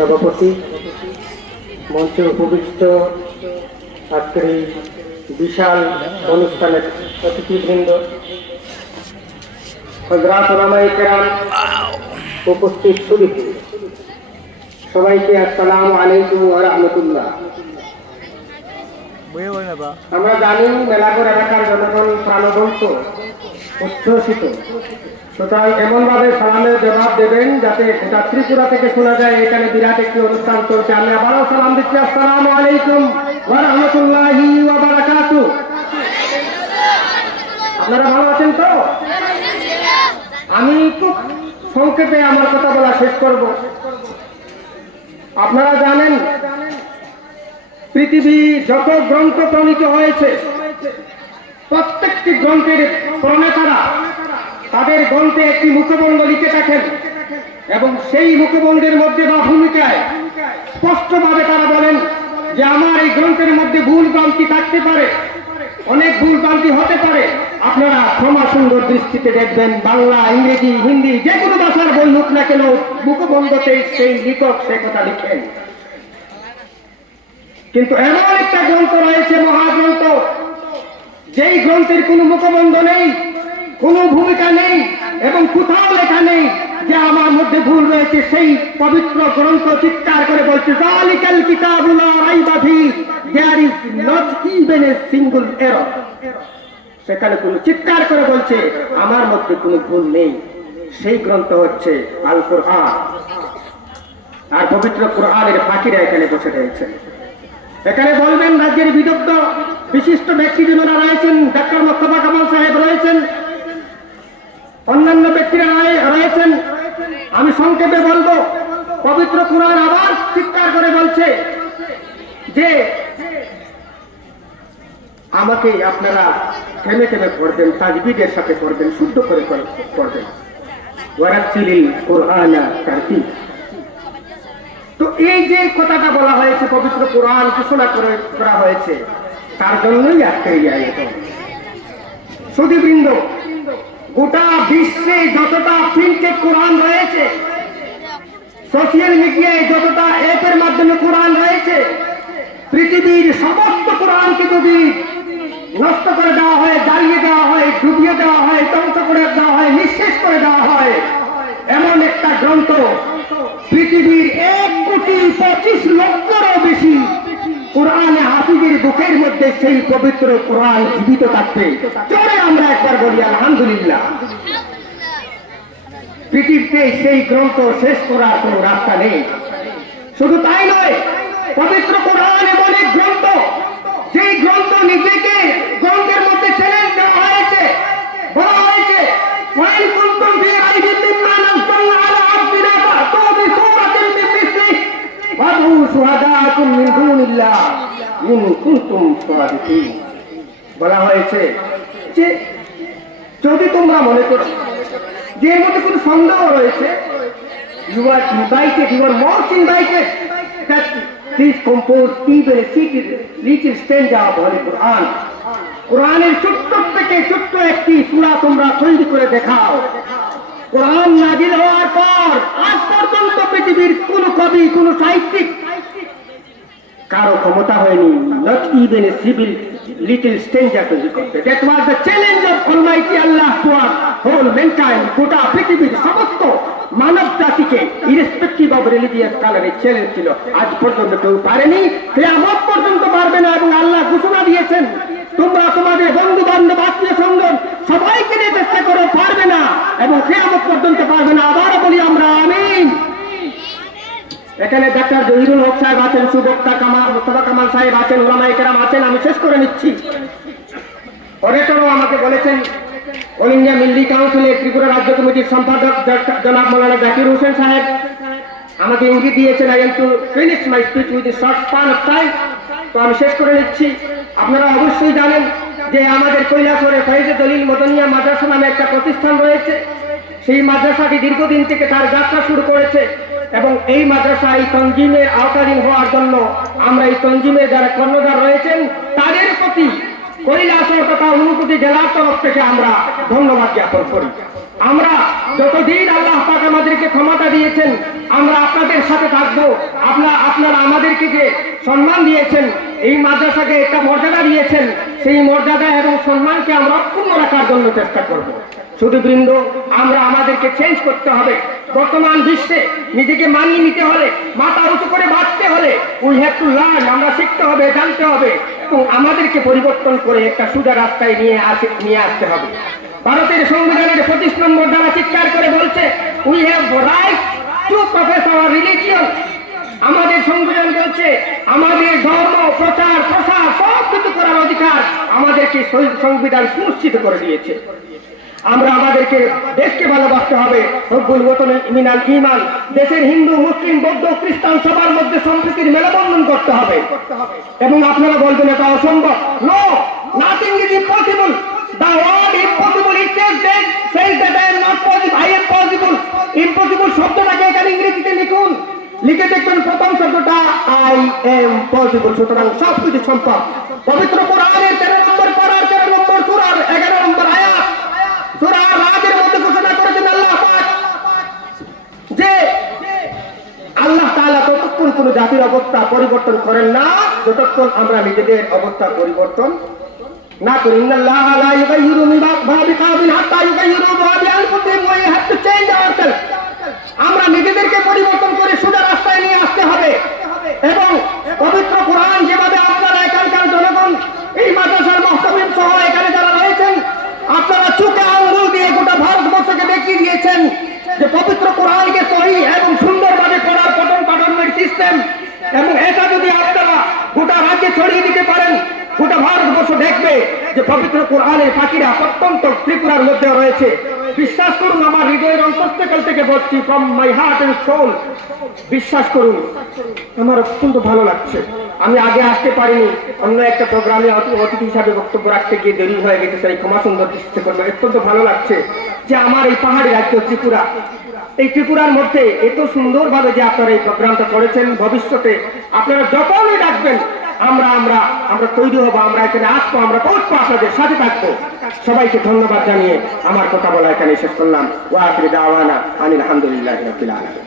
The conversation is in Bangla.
সভাপতি, মঞ্চে উপবিষ্ট আজকের এই বিশাল অনুষ্ঠানের অতিথিবৃন্দ, হযরত উলামায়ে কেরাম, উপস্থিত সুধী, সবাইকে আসসালামু আলাইকুম ওয়া রাহমাতুল্লাহ। আমরা জানি মেলাঘর এলাকার জনগণ প্রাণবন্ত, উচ্ছ্বসিত, সুতরাং এমনভাবে সালামের জবাব দেবেন যাতে গোটা ত্রিপুরা থেকে শোনা যায় এখানে বিরাট একটি অনুষ্ঠান চলছে। আমি আবারও সালাম দিচ্ছি, আসসালামু আলাইকুম ওয়া রাহমাতুল্লাহি ওয়া বারাকাতুহু। আপনারা ভালো আছেন তো? আমি খুব সংক্ষেপে আমার কথা বলা শেষ করব। আপনারা জানেন পৃথিবী যত গ্রন্থ প্রণীত হয়েছে, প্রত্যেকটি গ্রন্থের প্রণেতারা তাদের গ্রন্থে একটি মুখবন্ধ লিখে থাকেন এবং সেই মুখবন্ধের মধ্যে বা ভূমিকায় স্পষ্টভাবে তারা বলেন যে আমার এই গ্রন্থের মধ্যে ভুল ভ্রান্তি থাকতে পারে, অনেক ভুল ভ্রান্তি হতে পারে। আপনারা ক্ষমা সুন্দর দৃষ্টিতে দেখবেন, বাংলা, ইংরেজি, হিন্দি যে কোনো ভাষার বই হোক না কেন, মুখবন্ধতে সেই লেখক সে কথা লিখেন। কিন্তু এমন একটা গ্রন্থ রয়েছে, মহাগ্রন্থ, যেই গ্রন্থের কোনো মুখবন্ধ নেই, কোনো ভূমিকা নেই এবং কোথাও লেখা নেই যে আমার মধ্যে ভুল রয়েছে। সেই পবিত্র গ্রন্থ চিৎকার করে বলছে, যালিকাল কিতাবু লা রাইবা ফীহি, there is not even a single error. সেখানে কোনো চিৎকার করে বলছে আমার মধ্যে কোনো ভুল নেই। সেই গ্রন্থ হচ্ছে আল কুরআন। আর পবিত্র কুরআনের ফাঁকিরা এখানে বসে রয়েছে। এখানে বলবেন রাজ্যের বিদগ্ধ বিশিষ্ট ব্যক্তিজনেরা রয়েছেন, ডক্টর মোস্তফা কামাল সাহেব রয়েছেন, অন্যান্য ব্যক্তিরা রয়েছেন। আমি সংক্ষেপে বলবো, পবিত্র কুরআন আবার চিৎকার করে বলছে যে আমাকে আপনারা থেমে থেমে পড়বেন, তাজবিদের সাথে পড়বেন, শুদ্ধ করে পড়বেন। ওয়ারাতিলিল কুরআনা তারতিলা। তো এই যে কথাটা বলা হয়েছে, পবিত্র কুরআন ঘোষণা করা হয়েছে, তার জন্যই আজকের এই আয়োজন। সুধীবৃন্দ, গোটা বিশ্বে যতটা প্রিন্টেড কোরআন রয়েছে, সোশ্যাল মিডিয়ায় যতটা অ্যাপের মাধ্যমে কোরআন রয়েছে, পৃথিবীর সমস্ত কোরআনকে যদি নষ্ট করে দেওয়া হয়, জ্বালিয়ে দেওয়া হয়, ডুবিয়ে দেওয়া হয়, ধ্বংস করে দেওয়া হয়, নিঃশেষ করে দেওয়া হয়, এমন একটা গ্রন্থ পৃথিবীর 1,25,00,000-এরও বেশি কোরআনে হাফিজের বুকের মধ্যে সেই পবিত্র কোরআন জীবিত থাকবে। চলে আমরা একবার বলি আলহামদুলিল্লাহ। পৃথিবীতে সেই গ্রন্থ শেষ করার কোন রাস্তা নেই। শুধু তাই নয়, পবিত্র কোরআন এমন এক গ্রন্থ, যেই গ্রন্থ নিজেকে গ্রন্থের মধ্যে চ্যালেঞ্জ দেওয়া হয়েছে, বলা হয়েছে ওয়াইন কুনতুম ফি রাইবিন মিম্মা নাযালনা আলা আবদিনা ফাতু বিসূরাতিন মিন মিসলিহি ওয়াদউ শুহাদাকুম মিন দুনিল্লাহ ইন কুনতুম সাদিকিন। বলা হয়েছে যে যদি তোমরা মনে করো যে এর মধ্যে কোনো সন্দেহ রয়েছে, you are invited, you are most invited that please compose even a little stanza of Holy Quran. কোরআনের ছোট্ট থেকে ছোট্ট একটি সূরা তোমরা তৈরি করে দেখাও। কোরআন নাজিল হওয়ার পর আজ পর্যন্ত পৃথিবীর কোন কবি, কোন সাহিত্যিক কারো ক্ষমতা হয়নি, not even a civil little stanza তৈরি করতে। That was the challenge of Almighty Allah to our whole mankind. গোটা পৃথিবীর সমস্ত মানব জাতিকে irrespective of religious color challenge ছিল। আজ পর্যন্ত কেউ পারেনি, কিয়ামত পর্যন্ত পারবে না। এবং আল্লাহ ঘোষণা দিয়েছেন, তোমরা তোমাদের বন্ধু বান্ধব, আত্মীয় স্বজন সবাইকে নিয়ে চেষ্টা করো, পারবে না এবং কিয়ামত পর্যন্ত পারবে না। আবারও বলি আমরা আমিন। এখানে ডাক্তার জহিরুল হক সাহেব আছেন, সুবক্তা মোস্তফা কামাল সাহেব আছেন, উলামায়ে কেরাম আছেন। আমি শেষ করে নিচ্ছি। অনেকেরও আমাকে বলেছেন, অল ইন্ডিয়া মিল্লি কাউন্সিলের ত্রিপুরা রাজ্য কমিটির সম্পাদক জনাব মৌলানা জাকির হোসেন সাহেব আমাকে ইঙ্গিত দিয়েছেন I am to finish my speech with a short span of time. তো আমি শেষ করে নিচ্ছি। আপনারা অবশ্যই জানেন যে আমাদের কৈলাসহরে ফয়েজে দলিল মদনিয়া মাদ্রাসা নামে একটা প্রতিষ্ঠান রয়েছে। সেই মাদ্রাসাটি দীর্ঘদিন থেকে তার যাত্রা শুরু করেছে এবং এই মাদ্রাসা এই তনজিমের আওতাধীন হওয়ার জন্য আমরা এই তনজিমের যারা কর্ণধার রয়েছেন তাদের প্রতি কৈলাস তথা ঊনকোটি জেলার তরফ থেকে আমরা ধন্যবাদ জ্ঞাপন করি। আমরা যতদিন আল্লাহ পাক আমাদেরকে ক্ষমতা দিয়েছেন আমরা আপনাদের সাথে থাকবো। আপনারা আমাদেরকে যে সম্মান দিয়েছেন, এই মাদ্রাসাকে একটা মর্যাদা দিয়েছেন, সেই মর্যাদা এবং সম্মানকে আমরা অক্ষুণ্ণ রাখার জন্য চেষ্টা করব। শুধু বৃন্দ, আমরা আমাদেরকে চেঞ্জ করতে হবে। বর্তমান বিশ্বে নিজেকে মানিয়ে নিতে হলে, মাথা উঁচু করে বাঁচতে হলে উই হ্যাভ টু লার্ন, আমরা শিখতে হবে, জানতে হবে এবং আমাদেরকে পরিবর্তন করে একটা সোজা রাস্তায় নিয়ে আসতে হবে। ভারতের সংবিধানের 25 নম্বর দ্বারা চিৎকার করে বলছে we have right to profess our religion. আমাদের সংবিধান বলছে আমাদের ধর্ম প্রচার প্রসার সব কিছু করার অধিকার আমাদেরকে সংবিধান সুনিশ্চিত করে দিয়েছে। আমরা আমাদেরকে দেশকে ভালোবাসতে হবে। রব্বুল ওয়াতনে মিনাল ঈমান, দেশের হিন্দু মুসলিম বৌদ্ধ খ্রিস্টান সবার মধ্যে সম্প্রীতির মেলবন্ধন করতে হবে। এবং আপনারা বলবেন এটা অসম্ভব। No, nothing is impossible. The word impossible it says that I am not possible, I am possible. Impossible শব্দটাকে এখানে ইংরেজিতে লিখুন, লিখে দেখবেন প্রথম শব্দটা I am possible। সুতরাং সবকিছু সম্ভব। পবিত্র কোরআনের 13 নম্বর পারার 13 নম্বর সূরার 11 নম্বর আয়াত সূরা রাদের মধ্যে ঘোষণা করেছেন আল্লাহ পাক যে আল্লাহ তাআলা ততক্ষণ কোন জাতির অবস্থা পরিবর্তন করেন না যতক্ষণ আমরা নিজেদের অবস্থা পরিবর্তন না করি। ইন্নাল্লাহ লা ইউগাইয়িরু মা বিকাওমিন হাত্তা ইউগাইয়িরু মা বিআনফুসিহিম ওয়া হ্যাভ টু চেঞ্জ আওয়ারসেলফ। আমরা নিজেদেরকে পরিবর্তন করে সোজা রাস্তায় নিয়ে আসতে হবে। এবং পবিত্র কোরআন যেভাবে আপনারা এখানকার জনগণ এই মাদ্রাসার মুহতামিম সহ এখানে যারা রয়েছেন আপনারা চোখে আঙ্গুল দিয়ে গোটা ভারতবর্ষকে দেখিয়ে দিয়েছেন যে পবিত্র কোরআনকে সহি এবং সুন্দরভাবে পড়ার পঠন পাঠনের সিস্টেম, এবং এটা যদি আপনারা গোটা রাজ্যে ছড়িয়ে দিতে পারেন গোটা ভারতবর্ষ দেখবে যে পবিত্র কোরআনের পাখিরা প্রত্যন্ত ত্রিপুরার মধ্যে রয়েছে। বিশ্বাস করুন, আমার হৃদয়ের অন্তঃস্থল থেকে বলছি, from my heart and soul, বিশ্বাস করুন আমার অত্যন্ত ভালো লাগছে। আমি আগে আসতে পারিনি, অন্য একটা প্রোগ্রামে অতিথি হিসাবে বক্তব্য রাখতে গিয়ে দেরি হয়ে গেছে, তাই ক্ষমা সুন্দর দৃষ্টিতে করবো। অত্যন্ত ভালো লাগছে যে আমার এই পাহাড়ি রাজ্য ত্রিপুরা, এই ত্রিপুরার মধ্যে এত সুন্দরভাবে যে আপনারা এই প্রোগ্রামটা করেছেন। ভবিষ্যতে আপনারা যখনই ডাকবেন আমরা তৈরি হবো, আমরা এখানে আসবো, আমরা পৌঁছবো, আপনাদের সাথে থাকবো। সবাইকে ধন্যবাদ জানিয়ে আমার কথা বলা এখানে শেষ করলাম। ওয়া আখিরু দাওয়ানা আনিল হামদুলিল্লাহি রাব্বিল আলামিন।